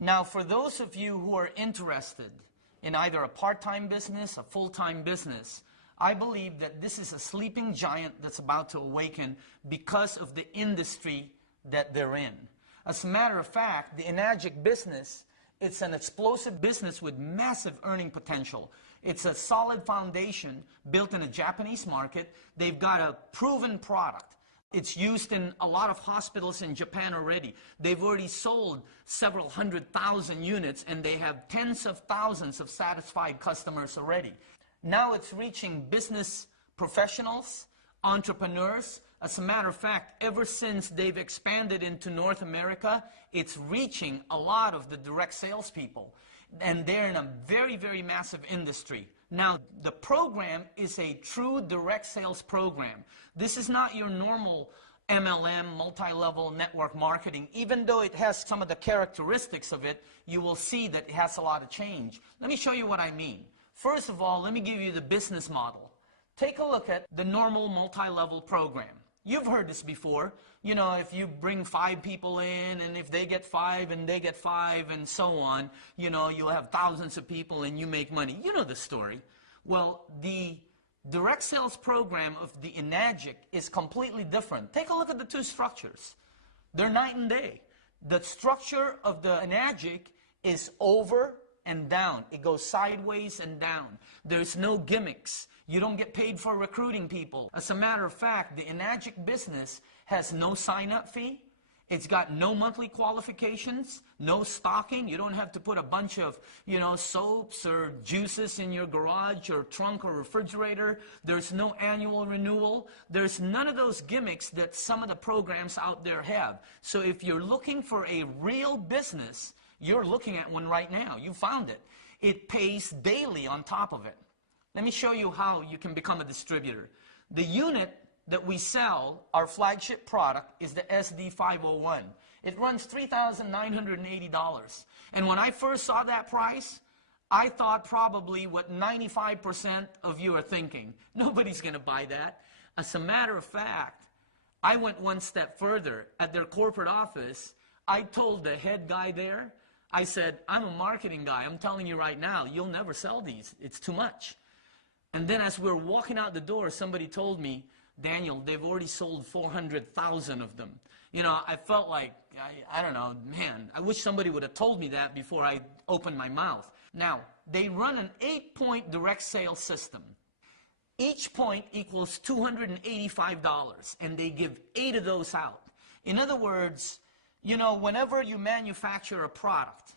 Now, for those of you who are interested in either a part-time business, a full-time business, I believe that this is a sleeping giant that's about to awaken because of the industry that they're in. As a matter of fact, the Enagic business, it's an explosive business with massive earning potential. It's a solid foundation built in a Japanese market. They've got a proven product. It's used in a lot of hospitals in Japan already. They've already sold several 100,000 units, and they have tens of thousands of satisfied customers already. Now it's reaching business professionals, entrepreneurs. As a matter of fact, ever since they've expanded into North America, it's reaching a lot of the direct salespeople. And they're in a very, very massive industry. Now, the program is a true direct sales program. This is not your normal MLM, multi-level network marketing. Even though it has some of the characteristics of it, you will see that it has a lot of change. Let me show you what I mean. First of all, let me give you the business model. Take a look at the normal multi-level program. You've heard this before. You know, if you bring 5 people in, and if they get 5 and they get 5 and so on, you know, you'll have thousands of people and you make money. You know the story. Well, the direct sales program of the Enagic is completely different. Take a look at the two structures. They're night and day. The structure of the Enagic is over and down. It goes sideways and down. There's no gimmicks. You don't get paid for recruiting people. As a matter of fact, the Enagic business has no sign-up fee. It's got no monthly qualifications, no stocking. You don't have to put a bunch of, you know, soaps or juices in your garage or trunk or refrigerator. There's no annual renewal. There's none of those gimmicks that some of the programs out there have. So if you're looking for a real business, you're looking at one right now. You found it. It pays daily on top of it. Let me show you how you can become a distributor. The unit that we sell, our flagship product, is the SD501. It runs $3,980. And when I first saw that price, I thought probably what 95% of you are thinking. Nobody's going to buy that. As a matter of fact, I went one step further. At their corporate office, I told the head guy there, I said, I'm a marketing guy. I'm telling you right now, you'll never sell these. It's too much. And then as we're walking out the door, somebody told me, Daniel, they've already sold 400,000 of them. You know, I felt like, I don't know, man, I wish somebody would have told me that before I opened my mouth. Now, they run an 8-point direct sales system. Each point equals $285, and they give 8 of those out. In other words, you know, whenever you manufacture a product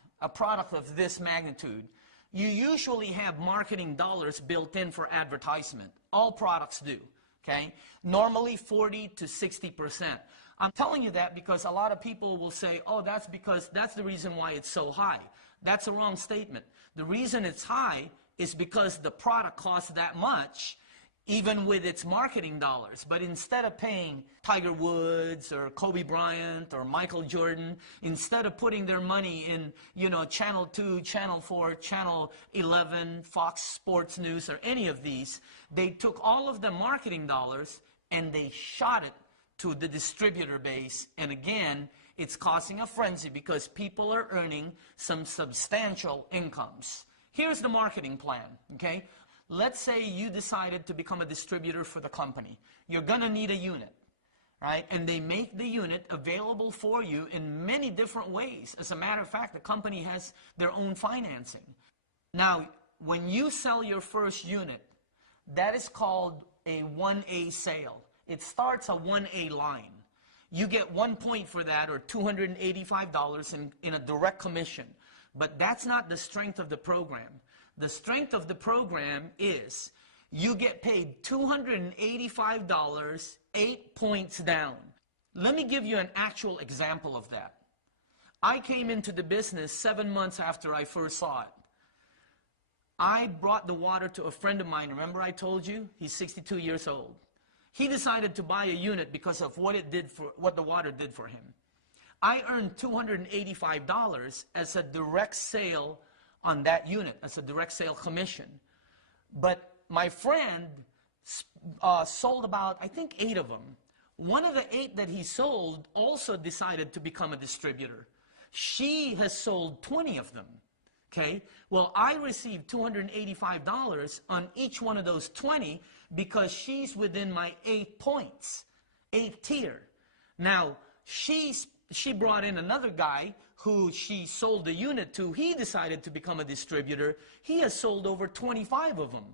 of this magnitude, you usually have marketing dollars built in for advertisement. All products do, okay? Normally 40 to 60%. I'm telling you that because a lot of people will say, oh, that's the reason why it's so high. That's a wrong statement. The reason it's high is because the product costs that much, even with its marketing dollars. But instead of paying Tiger Woods or Kobe Bryant or Michael Jordan, instead of putting their money in, you know, Channel 2, Channel 4, Channel 11, Fox Sports News, or any of these, they took all of the marketing dollars and they shot it to the distributor base. And again, it's causing a frenzy because people are earning some substantial incomes. Here's the marketing plan, okay? Let's say you decided to become a distributor for the company. You're going to need a unit, right? And they make the unit available for you in many different ways. As a matter of fact, the company has their own financing. Now, when you sell your first unit, that is called a 1A sale. It starts a 1A line. You get 1 point for that, or $285 in a direct commission. But that's not the strength of the program. The strength of the program is you get paid $285, 8 points down. Let me give you an actual example of that. I came into the business 7 months after I first saw it. I brought the water to a friend of mine. Remember I told you? He's 62 years old. He decided to buy a unit because of what the water did for him. I earned $285 as a direct sale on that unit, as a direct sale commission. But my friend sold about, I think, 8 of them. One of the 8 that he sold also decided to become a distributor. She has sold 20 of them. Okay? Well, I received $285 on each one of those 20 because she's within my 8 points, 8th tier. Now, she brought in another guy who she sold the unit to. He decided to become a distributor. He has sold over 25 of them.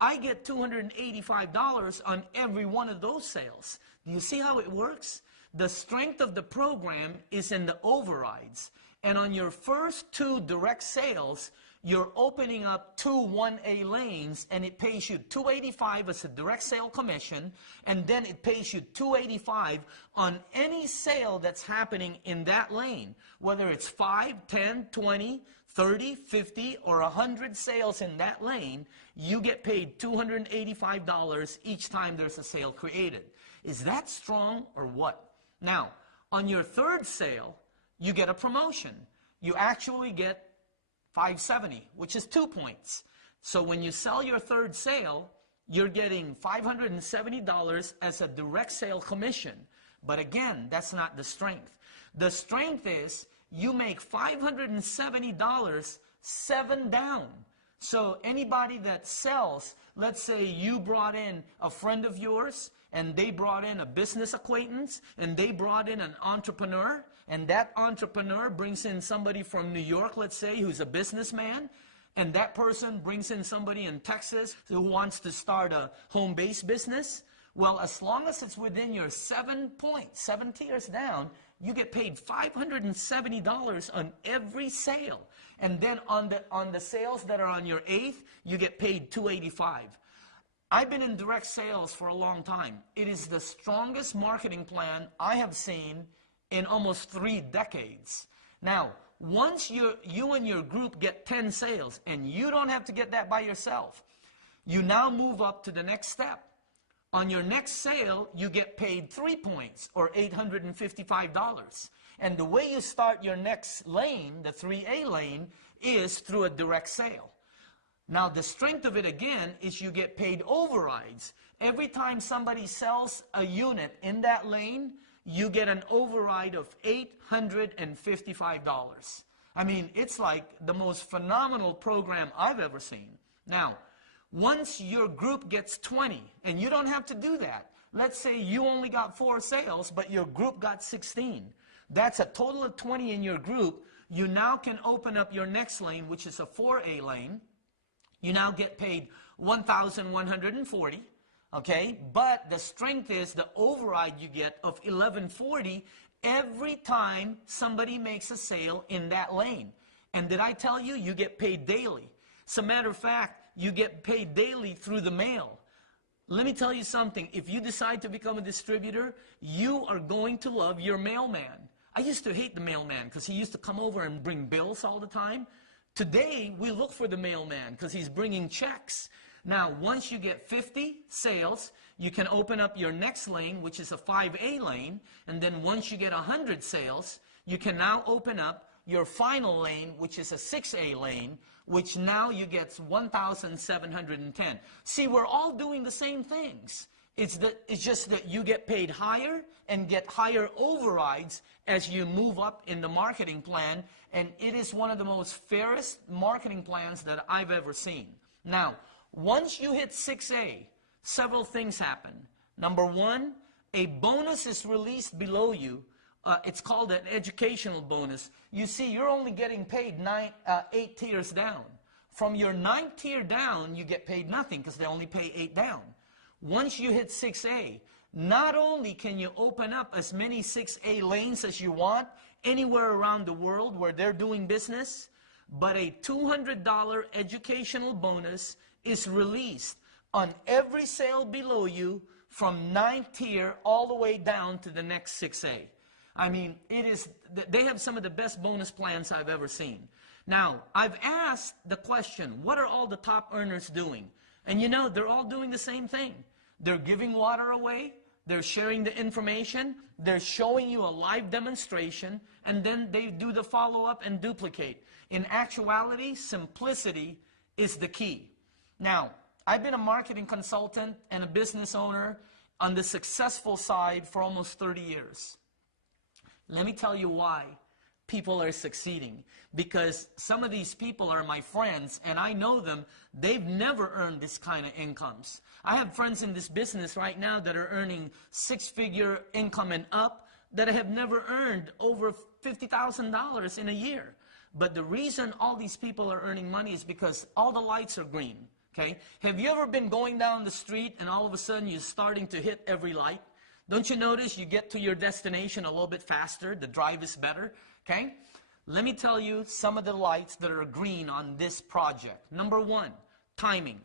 I get $285 on every one of those sales. Do you see how it works? The strength of the program is in the overrides. And on your first 2 direct sales, you're opening up 2 1A lanes, and it pays you $285 as a direct sale commission, and then it pays you $285 on any sale that's happening in that lane, whether it's 5, 10, 20, 30, 50, or 100 sales in that lane. You get paid $285 each time there's a sale created. Is that strong or what? Now, on your 3rd sale, you get a promotion. You actually get $570, which is 2 points. So when you sell your 3rd sale, you're getting $570 as a direct sale commission. But again, that's not the strength. The strength is you make $570 7 down. So anybody that sells, let's say you brought in a friend of yours, and they brought in a business acquaintance, and they brought in an entrepreneur, and that entrepreneur brings in somebody from New York, let's say, who's a businessman, and that person brings in somebody in Texas who wants to start a home-based business. Well, as long as it's within your 7 points, 7 tiers down, you get paid $570 on every sale. And then on the sales that are on your 8th, you get paid $285. I've been in direct sales for a long time. It is the strongest marketing plan I have seen in almost 3 decades. Now, once you and your group get 10 sales, and you don't have to get that by yourself, you now move up to the next step. On your next sale, you get paid 3 points, or $855. And the way you start your next lane, the 3A lane, is through a direct sale. Now, the strength of it, again, is you get paid overrides. Every time somebody sells a unit in that lane, you get an override of $855. I mean, it's like the most phenomenal program I've ever seen. Now, once your group gets 20, and you don't have to do that. Let's say you only got 4 sales, but your group got 16. That's a total of 20 in your group. You now can open up your next lane, which is a 4A lane. You now get paid $1,140, okay? But the strength is the override you get of $1,140 every time somebody makes a sale in that lane. And did I tell you, you get paid daily? As a matter of fact, you get paid daily through the mail. Let me tell you something. If you decide to become a distributor, you are going to love your mailman. I used to hate the mailman because he used to come over and bring bills all the time. Today, we look for the mailman because he's bringing checks. Now, once you get 50 sales, you can open up your next lane, which is a 5A lane. And then once you get 100 sales, you can now open up your final lane, which is a 6A lane, which now you get 1,710. See, we're all doing the same things. It's just that you get paid higher and get higher overrides as you move up in the marketing plan, and it is one of the most fairest marketing plans that I've ever seen. Now, once you hit 6A, several things happen. Number 1, a bonus is released below you. It's called an educational bonus. You see, you're only getting paid 8 tiers down. From your 9th tier down, you get paid nothing because they only pay 8 down. Once you hit 6A, not only can you open up as many 6A lanes as you want anywhere around the world where they're doing business, but a $200 educational bonus is released on every sale below you from 9th tier all the way down to the next 6A. I mean, they have some of the best bonus plans I've ever seen. Now, I've asked the question, what are all the top earners doing? And you know, they're all doing the same thing. They're giving water away, they're sharing the information, they're showing you a live demonstration, and then they do the follow-up and duplicate. In actuality, simplicity is the key. Now, I've been a marketing consultant and a business owner on the successful side for almost 30 years. Let me tell you why people are succeeding, because some of these people are my friends and I know them. They've never earned this kind of incomes. I have friends in this business right now that are earning six-figure income and up that have never earned over $50,000 in a year. But the reason all these people are earning money is because all the lights are green. Okay? Have you ever been going down the street and all of a sudden you're starting to hit every light? Don't you notice you get to your destination a little bit faster? The drive is better. Okay? Let me tell you some of the lights that are green on this project. Number one, timing.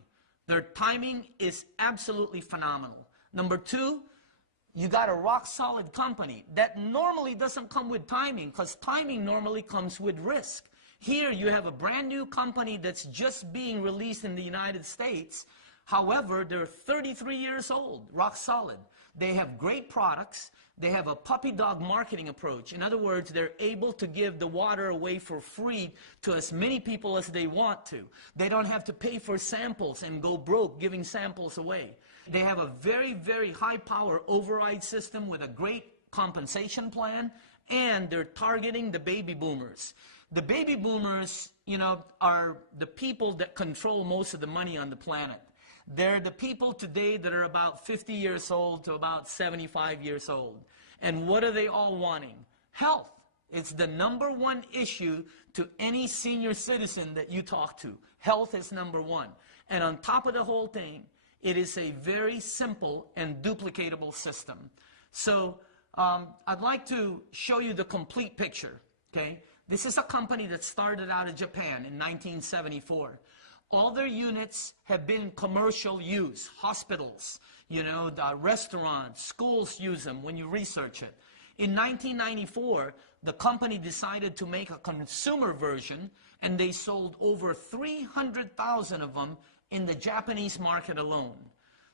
Their timing is absolutely phenomenal. Number two, you got a rock-solid company that normally doesn't come with timing, because timing normally comes with risk. Here you have a brand new company that's just being released in the United States. However, they're 33 years old, rock solid. They have great products. They have a puppy dog marketing approach. In other words, they're able to give the water away for free to as many people as they want to. They don't have to pay for samples and go broke giving samples away. They have a very, very high power override system with a great compensation plan, and they're targeting the baby boomers. The baby boomers, you know, are the people that control most of the money on the planet. They're the people today that are about 50 years old to about 75 years old. And what are they all wanting? Health. It's the number one issue to any senior citizen that you talk to. Health is number one. And on top of the whole thing, it is a very simple and duplicatable system. So I'd like to show you the complete picture. Okay? This is a company that started out of Japan in 1974. All their units have been commercial use. Hospitals, you know, the restaurants, schools use them when you research it. In 1994, the company decided to make a consumer version, and they sold over 300,000 of them in the Japanese market alone.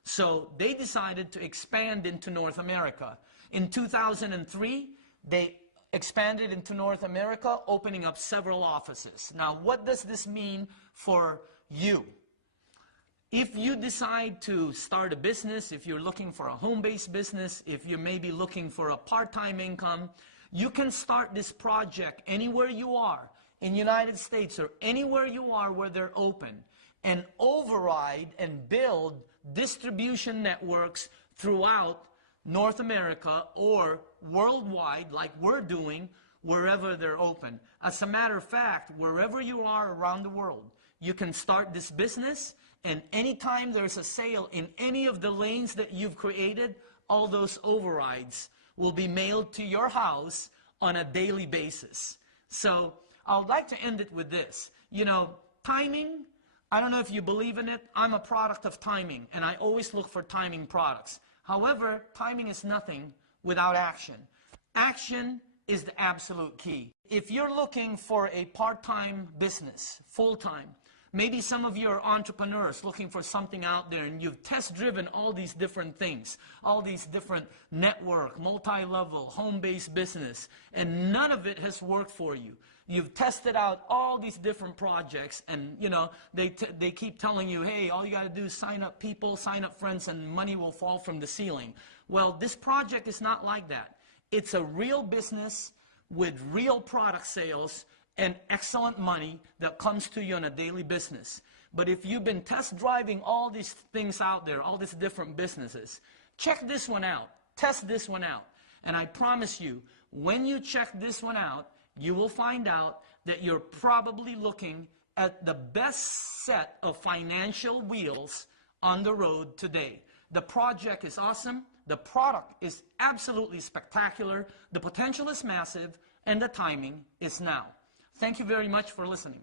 So they decided to expand into North America. In 2003, they expanded into North America, opening up several offices. Now, what does this mean for you? If you decide to start a business, if you're looking for a home-based business, if you're maybe looking for a part-time income, you can start this project anywhere you are in the United States or anywhere you are where they're open, and override and build distribution networks throughout North America or worldwide, like we're doing, wherever they're open. As a matter of fact, wherever you are around the world, you can start this business, and anytime there's a sale in any of the lanes that you've created, all those overrides will be mailed to your house on a daily basis. So I would like to end it with this. You know, timing, I don't know if you believe in it. I'm a product of timing, and I always look for timing products. However, timing is nothing without action. Action is the absolute key. If you're looking for a part-time business, full-time, maybe some of you are entrepreneurs looking for something out there, and you've test-driven all these different things, all these different network, multi-level, home-based business, and none of it has worked for you. You've tested out all these different projects, and you know they keep telling you, hey, all you got to do is sign up people, sign up friends, and money will fall from the ceiling. Well, this project is not like that. It's a real business with real product sales and excellent money that comes to you on a daily business. But if you've been test driving all these things out there, all these different businesses, check this one out, test this one out. And I promise you, when you check this one out, you will find out that you're probably looking at the best set of financial wheels on the road today. The project is awesome. The product is absolutely spectacular. The potential is massive, and the timing is now. Thank you very much for listening.